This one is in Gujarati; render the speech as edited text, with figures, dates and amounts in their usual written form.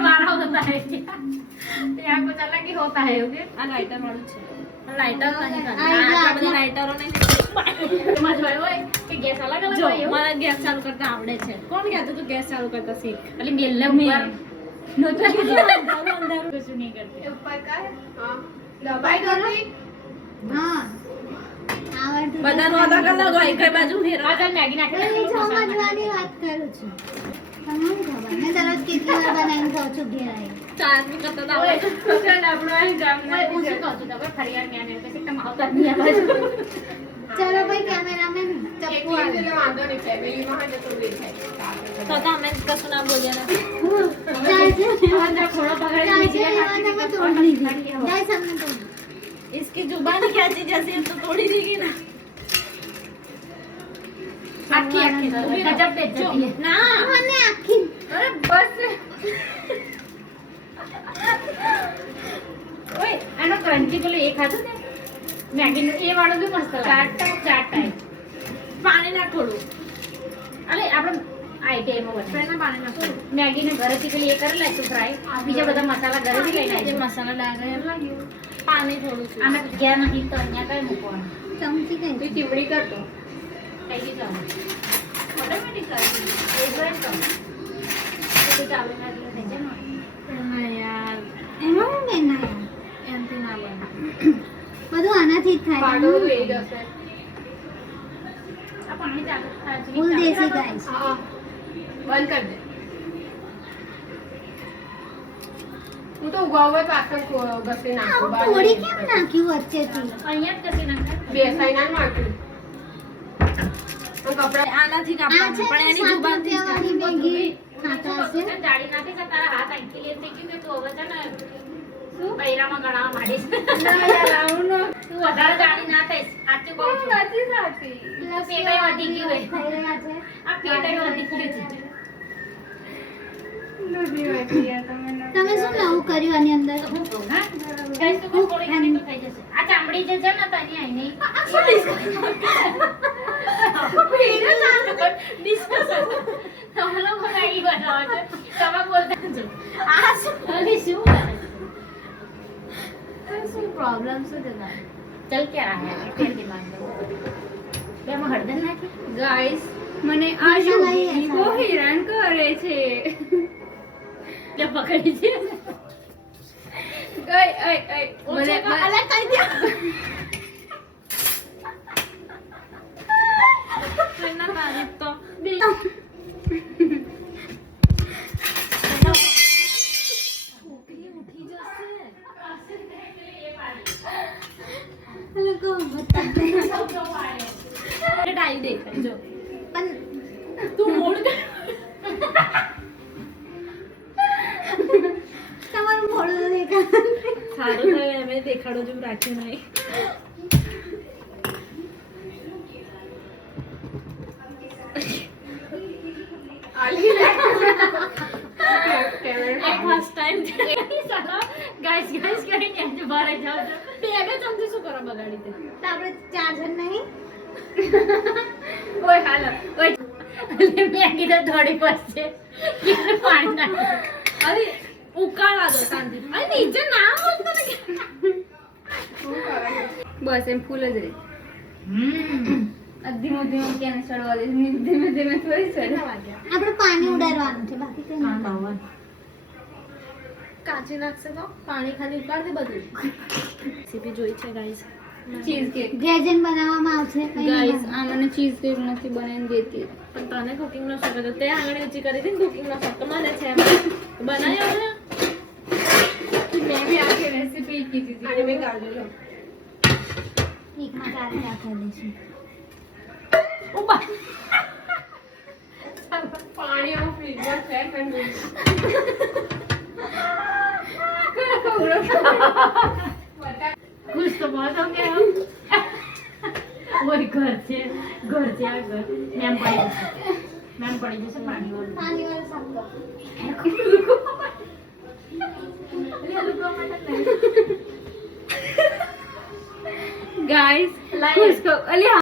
वाला होता है यहाँ कुछ अलग ही होता है ओके आ लाइटर वाળું છે લાઇટર નહીં કરતા આ બધી લાઇટરો નહીં સમજવાય હોય કે ગેસ અલગ અલગ હોય મારા ગેસ ચાલુ કરતા આવડે છે કોણ કહેતું તું ગેસ ચાલુ કરતા શીખ એટલે બેલ્લે ઉપર નો તો અંદર કશું નહીં કરતી ઉપર કર હા દબાઈ દો હા બધાનો અલગ અલગ હોય કઈ બાજુ ફેરવા ચાલ મેગી નાખી સમજવાની વાત કરું છું તમને ખબર મેં દરરોજ કેટલી વાર બનાવીને ખાઉં છું ઘેર આવી ચાટની કરતા તો આવડે ચાલ આપણો અહીં ગામમાં પૂછી કહું છું તમે ફરિયાદ મેં આને પછી તમે આવતા નહીં આવે ચલો ભાઈ કેમેરામેન ચપ્પુ એટલે વાંધો નહીં ફેમિલીમાં હોય તો દેખાય તો તમે કશું ના બોલ્યા ના ચાલ થોડો પકડી નીચે मैं तोड़ दी गाइस हमने तोड़ इसकी जुबान क्या चीज जैसे तो तोड़ी देगी ना आखी आखी गजब बेइज्जती है ना हमने आखी अरे बस ओए આનો ક્રન્ચી પેલો એક ખાધું ને મેગી એ વાળો બી મસ્ત લાગે ચાટ પાણી ના થોડું અલે આપણે આઈટમ બનાવે પાણી ના મેગી ને ઘરેથી પેલી એ કરી લેશું ફ્રાય બીજા બધા મસાલા ઘરેથી લઈને આવી મસાલા ડાળે એમ લાગ્યું પાણી થોડું છે આને ગયા નથી તો અહીંયા કઈ મૂકવાનું ચમચી કઈ તું ટીવડી કરતો કઈ દી જાવ ઓટોમેટિક કરી એક વાર તો ચાલુ ના દે છે ના યાર એમાં હું ના એમથી ના બને બધું આનાથી જ થાય પાડો લઈ જશે આ પાણી ચાલુ થાય ફૂલ દેશી ગાઈસ હા બંધ કર દે હું તો ઉગાવે પાછળ ગસી નાખું બાર થોડી કેમ નાખ્યું વચ્ચેથી અહીંયા જ ગસી નાખ બેસાઈ ના નાખ્યું તો કપડા આનાથી કાપવાનું પણ એની જુબાનથી વાળી મેગી ખાતા હશે જાડી નાખી કે તારા હાથ આંકી લે થઈ ગયું કે તું હવે છે ને શું બૈરામાં ગણાવા માંડીશ ના યાર આવું નો તું વધારે જાડી ના થઈશ આટલું કહું છું નથી સાચી પેટાઈ વધી ગયું હે થઈ રહ્યા છે આ પેટાઈ વધી ગયું છે તમે શું નવું કર્યું આની અંદર હું કહું હા ગાઈસ તો થોડી ઘણી તો થઈ જશે આ ચામડી જે છે ને તની આઈ નહીં ડિસ્કસ તમે લોકો મેગી બનાવો છો તમે બોલતા છો આ અરે શું શું પ્રોબ્લેમ શું છે ચલ કે આ હે તેલ કે માંગ બે માં હળદર નાખી ગાઈસ મને આ શું બહુ હેરાન કરે છે લે પકડી છે ગઈ મને અલગ કરી દે ના તારીફ તો ઉઠી જશે લોકો બતા ડાઈ દેખાય જો પણ તું મોડ તમારું મોડું દેખાય સારું થાય એમે દેખાડો જેવું રાખ્યું નહીં ફર્સ્ટ ટાઈમ ગાઈસ કરીને આજે બહાર જાવ છો બે ચમચી શું કરો બગાડી દે તો આપણે 4 જણ નહીં ઓય હાલો ઓય મેગી તો થોડી પડશે પાણી નાખ અરે ઉકાળવા દો શાંતિ અરે નીચે ના બોલતો ને બસ એમ ફૂલ જ રહે ધીમો ધીમો ક્યાં ચડવા દે ધીમે ધીમે થોડી ચડે આપણે પાણી ઉડાડવાનું છે બાકી કઈ ના લાવવાનું કાચી નાખશે તો પાણી ખાલી ઉકાળ દે બધું રેસીપી જોઈ છે ગાઈસ ચીઝ કેક ગ્રેજન બનાવવામાં આવશે ગાઈસ આ મને ચીઝ કેક નથી બનાવીને દેતી પણ તને કુકિંગ નો શોખ હતો તે આગળ ઊંચી કરી હતી કુકિંગ નો શોખ તો મને છે બનાવી આવે મેં બી આખી રેસીપી કીધી હતી આને મેં કાઢી લો એકમાં ચારે રાખી દેશું ઉભા પાણી આવું ફ્રીજમાં છે પણ कुछ तो बहुत हो गया वो घर से आ घर मैम पड़ी जैसे पानी वाला सब गाइस लाइक इसको